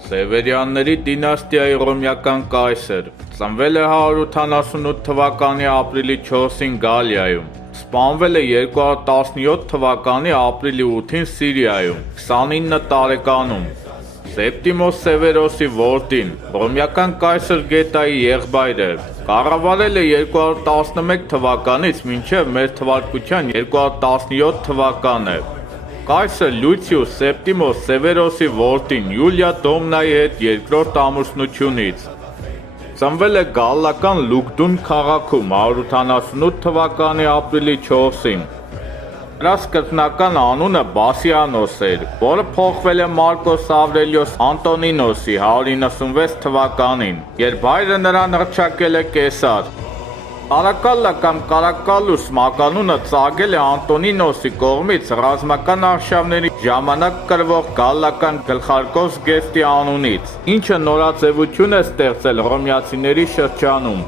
Սևերյանների դինաստիայի հռոմեական կայսր, ծնվել է 188 թվականի ապրիլի 4-ին Գալիայում, սպանվել է 217 թվականի ապրիլի 8-ին Սիրիայում, 29 տարեկանում։ Սեպտիմոս Սևերոսի որդին, հռոմեական կայսր Գետայի եղբայրը, կառավարել է 211 թվականից մինչև մեր թվարկության 217 թվականը։ Կայսր Լյուցիուս Սեպտիմոս Սևերոսի որդին Յուլիա Դոմնայի հետ երկրորդ ամուսնությունից։ Ծնվել է գալլական Լուկդուն քաղաքում 188 թվականի ապրիլի 4-ին։ Նրա սկզբնական անունը Բասիանոս էր, որը փոխվել է Մարկոս Ավրելիոս Անտոնինոսի 196 թվականին, երբ հայրը նրան հռչակել է կեսար։ Կարակալլա կամ Կարակալուս մականունը ծագել է Անտոնինոսի կողմից ռազմական արշավների ժամանակ կրվող գալլական գլխարկոս Գեստի անունից, ինչը նորաձևություն է ստեղծել հռոմեացիների շրջանում։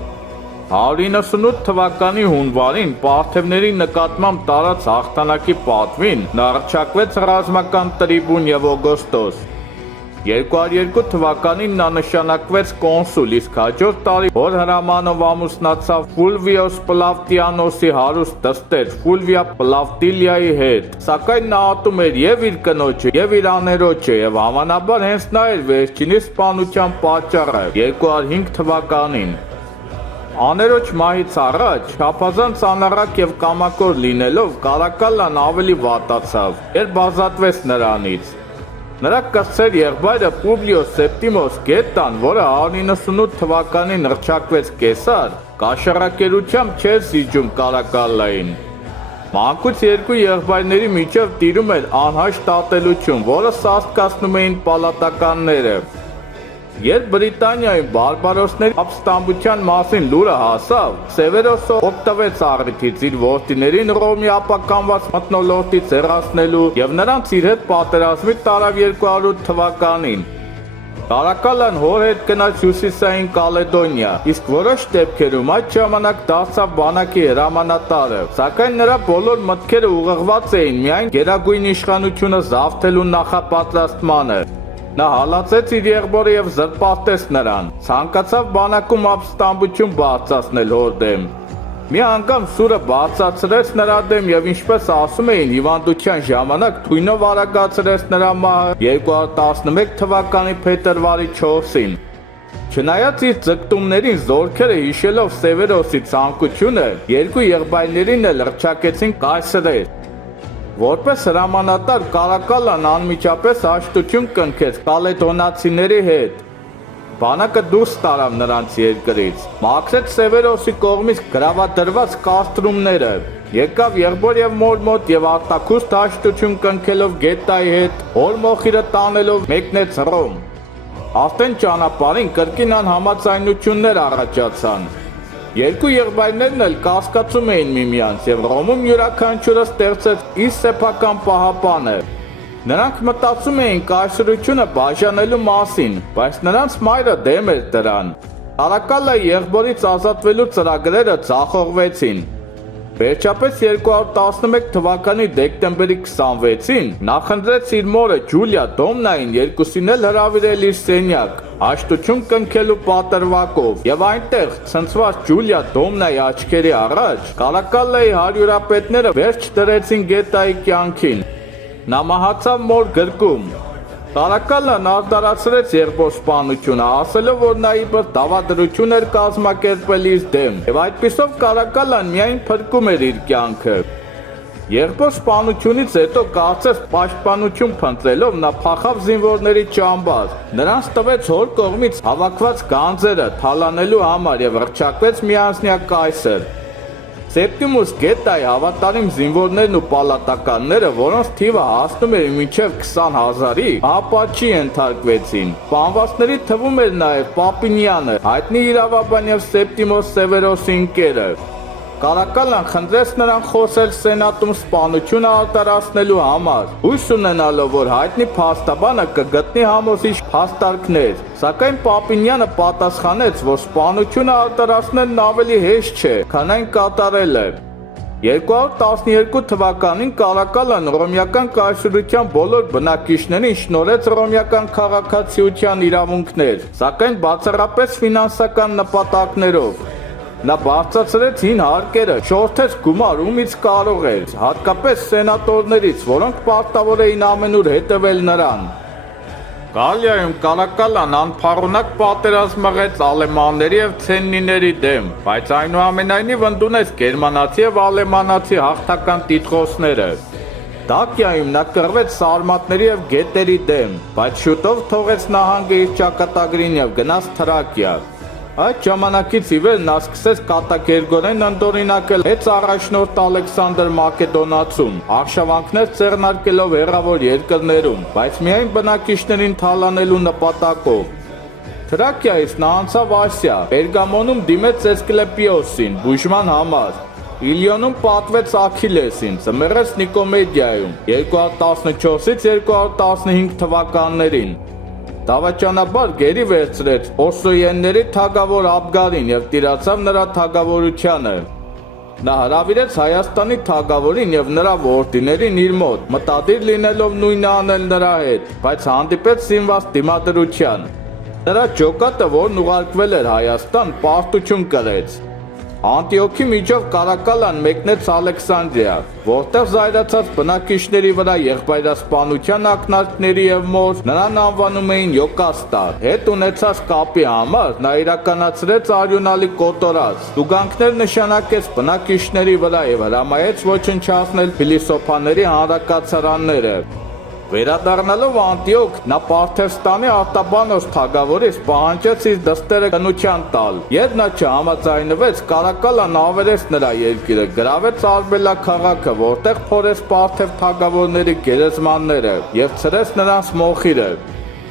198 թվականի հունվարին պարթևների նկատմամբ տարած հաղթանակի պատվին նա հռչակվեց ռազմական տրիբուն և օգոստոս։ 202 թվականին նա նշանակվեց կոնսուլ, իսկ հաջորդ տարի հոր հրամանով ամուսնացավ Ֆուլվիոս Պլավտիանոսի հարուստ դստեր Ֆուլվիա Պլավտիլիայի հետ, սակայն նա ատում էր և իր կնոջը, և իր աներոջը, և հավանաբար հենց նա էր վերջինիս սպանության պատճառը 205 թվականին։ Աներոջ մահից առաջ, չափազանց անառակ և կամակոր լինելով, Կարակալլան ավելի վատացավ, երբ ազատվեց նրանից։ Նրա կրտսեր եղբայրը Պուբլիոս Սեպտիմոս Գետտան, որը 198 թվականին հռչակվեց կեսար, կաշառակերությամբ չէր սիջում Կարակալլային։ Մանկուց երկու եղբայրների միջև տիրում էր անհաշտ ատելություն, որը սաստկացնում էին պալատականները։ Երբ Բրիտանիայում բարբարոսների ապստամբության մասին լուրը հասավ, Սևերոսը օգտվեց առիթից իր որդիներին Հռոմի ապականված մթնոլորտից հեռացնելու և նրանց իր հետ պատերազմի տարավ 200 թվականին։ Կարակալլան հոր հետ գնաց հյուսիսային Կալեդոնիա, իսկ որոշ դեպքերում այդ ժամանակ դարձավ բանակի հրամանատարը, սակայն նրա բոլոր մտքերը ուղղված էին միայն գերագույն իշխանությունը զավթելու նախապատրաստմանը։ Նա հալածեց իր եղբորը և զրպարտեց նրան, ցանկացավ բանակում ապստամբություն բարձրացնել հոր դեմ։ Մի անգամ սուրը բարձրացրեց նրա դեմ և ինչպես ասում էին հիվանդության ժամանակ թույնով արագացրեց նրա մահը 211 թվականի փետրվարի 4-ին։ Չնայած իր ձգտումներին զորքերը հիշելով Սևերոսի ցանկությունը, երկու եղբայրներին էլ հռչակեցին կայսրեր։ Որպես հրամանատար Կարակալլան անմիջապես հաշտություն կնքեց կալեդոնացիների հետ։ Բանակը դուրս տարավ նրանց երկրից, մաքրեց Սևերոսի կողմից գրավադրված կաստրումները, եկավ եղբոր և մոր մոտ և արտաքուստ հաշտություն կնքելով Գետայի հետ, հոր մոխիրը տանելով մեկնեց Հռոմ։ Արդեն ճանապարհին կրկին անհամաձայնություններ առաջացան։ Երկու եղբայրներն էլ կասկածում էին միմյանց և Հռոմում յուրաքանչյուրը ստեղծեց իր սեփական պահապանը։ Նրանք մտածում էին կայսրությունը բաժանելու մասին, բայց նրանց մայրը դեմ էր դրան։ Կարակալլայի եղբորից ազատվելու ծրագրերը ձախողվեցին։ Վերջապես 211 թվականի դեկտեմբերի 26-ին նախընտրեց իր մորը Ջուլիա Դոմնային երկուսին էլ հրավիրել իր սենյակ, հաշտություն կնքելու պատրվակով, և այնտեղ, ցնցված Ջուլիա Դոմնայի աչքերի առաջ, Կարակալլայի հարյուրապետները վերջ դրեցին Գետայի կյանքին։ Նա մահացավ մոր գրկում։ Կարակալլան արդարացրեց եղբոր սպանությունը, ասելով, որ նա իբր դավադրություն էր կազմակերպել իր դեմ, և այդպիսով Կարակալլան միայն փրկում էր իր կյանքը։ Եղբոր սպանությունից հետո կարծես պաշտպանություն փնտրելով նա փախավ զինվորների ճամբար, նրանց տվեց հոր կողմից հավաքված գանձերը թալանելու համար և հռչակվեց միանձնյա կայսր։ Սեպտիմոս Գետայի հավատարիմ զինվորներն ու պալատականները, որոնց թիվը հասնում էր մինչև 20,000-ի, հապաճի ենթարկվեցին։ Սպանվածների թվում էր նաև Պապինյանը, հայտնի իրավաբան և Սեպտիմոս Սևերոսի ընկերը։ Կարակալլան խնդրեց նրան խոսել սենատում սպանությունը արտարացնելու համար, հույս ունենալով, որ հայտնի փաստաբանը կգտնի համոզիչ փաստարկներ, սակայն Պապինյանը պատասխանեց, որ սպանությունը արտարացնելն ավելի հեշտ չէ, քան այն կատարելը։ 212 թվականին Կարակալան հռոմեական կայսրության բոլոր բնակիչներին շնորհեց հռոմեական քաղաքացիության իրավունքներ, սակայն բացառապես ֆինանսական նպատակներով։ Նա բարձրացրեց հին հարկերը, շորթեց գումար ումից կարող էր, հատկապես սենատորներից, որոնք պարտավոր էին ամենուր հետևել նրան։ Գալիայում Կարակալան անփառունակ պատերազմ մղեց ալեմանների և ցեննիների դեմ, բայց այնուամենայնիվ ընդունեց գերմանացի և ալեմանացի հաղթական տիտղոսները։ Դակիայում նա կռվեց սարմատների և գետերի դեմ, բայց շուտով թողեց նահանգը իր ճակատագրին և գնաց Թրակիա։ Այդ ժամանակից ի վեր նա սկսեց կատակերգորեն ընդօրինակել հեծ առաջնորդ Ալեքսանդր Մակեդոնացուն, արշավանքներ ձեռնարկելով հեռավոր երկրներում, բայց միայն բնակիչներին թալանելու նպատակով։ Թրակիայից նա անցավ Ասիա, Պերգամոնում դիմեց Էսկլեպիոսին բուժման համար, Իլիոնում պատվեց Աքիլեսին, ծմերեց Նիկոմեդիայում 214-ից 215 թվականներին։ Դավաճանաբար գերի վերցրեց Օսոյենների թագավոր Աբգարին և տիրացավ նրա թագավորությանը։ Նա հրավիրեց Հայաստանի թագավորին և նրա որդիներին իր մոտ, մտադիր լինելով նույնը անել նրա հետ, բայց հանդիպեց սինված դիմադրության։ Նրա ջոկատը, որն ուղարկվել էր Հայաստան, պարտություն կրեց։ Անտիոքի միջով Կարակալան մեկնեց Ալեքսանդրիա, որտեղ զայրացած բնակիչների վրա եղբայրասպանության ակնարկների և մոտ նրան անվանում էին Յոկաստար։ Հետ ունեցած կապի համար նա իրականացրեց արյունալի կոտորած, տուգանքներ նշանակեց բնակիչների վրա և հրամայեց ոչնչացնել փիլիսոփաների հանրակացարանները։ Վերադառնալով Անտիոք, նա Պարթևստանի արտաբանոց թագավորից պահանջեց իր դստերը կնության տալ։ Երբ նա չհամաձայնվեց, Կարակալան ավերեց նրա երկիրը, գրավեց Արբելա քաղաքը, որտեղ փորեց Պարթև թագավորների գերեզմանները և ցրեց նրանց մոխիրը։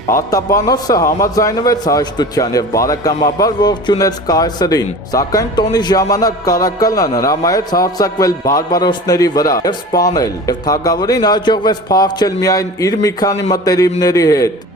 Արտաբանոսը համաձայնվեց հաշտության և բարեկամաբար ողջունեց կայսրին, սակայն տոնի ժամանակ Կարակալան հրամայեց հարձակվել բարբարոսների վրա և սպանել, և թագավորին հաջողվեց փախչել միայն իր մի քանի մտերիմների հետ։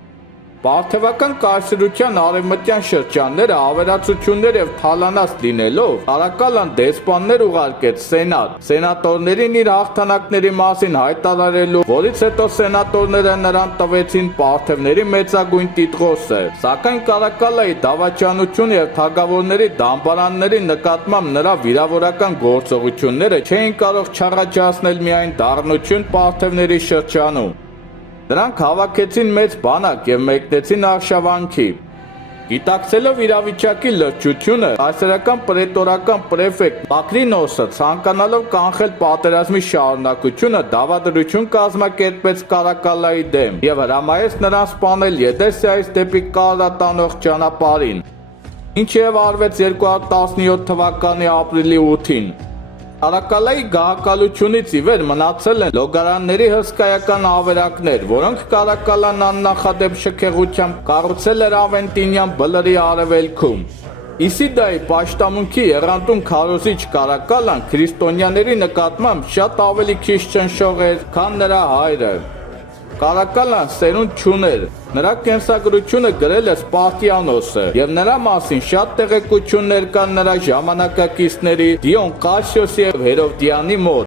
Պարթևական կայսրության արևմտյան շրջանները ավերածություններ և թալանած լինելով, Կարակալան դեսպաններ ուղարկեց սենատ, սենատորներին իր հաղթանակների մասին հայտարարելու, որից հետո սենատորները նրան տվեցին պարթևների մեծագույն տիտղոսը, սակայն Կարակալայի դավաճանությունը և թագավորների դամբարանների նկատմամբ նրա վիրավորական գործողությունները չէին կարող չառաջացնել միայն դառնություն պարթևների շրջանում։ Նրանք հավաքեցին մեծ բանակ և մեկնեցին արշավանքի։ Գիտակցելով իրավիճակի լրջությունը, կայսերական պրետորական պրեֆեկտ Մակրինոսը ցանկանալով կանխել պատերազմի շարունակությունը, դավադրություն կազմակերպեց Կարակալայի դեմ և հրամայեց նրան սպանել Եդեսայից դեպի Կարա տանող ճանապարհին, ինչև արվեց 217 թվականի ապրիլի 8-ին։ Կարակալայի գահակալությունից ի վեր մնացել են լոգարանների հսկայական ավերակներ, որոնք Կարակալան աննախադեպ շքեղությամբ կառուցել էր Ավենտինյան բլրի արևելքում։ Իսիդայի պաշտամունքի եռանդուն քարոզիչ Կարակալան քրիստոնյաների նկատմամբ շատ ավելի քիչ ճնշող էր, քան նրա հայրը։ Կարակալան սերունդ չուներ, նրա կենսագրությունը գրել է Սպարտիանոսը, և նրա մասին շատ տեղեկություններ կան նրա ժամանակակիցների Դիոն Կասիոսի և Հերովդիանի մոտ։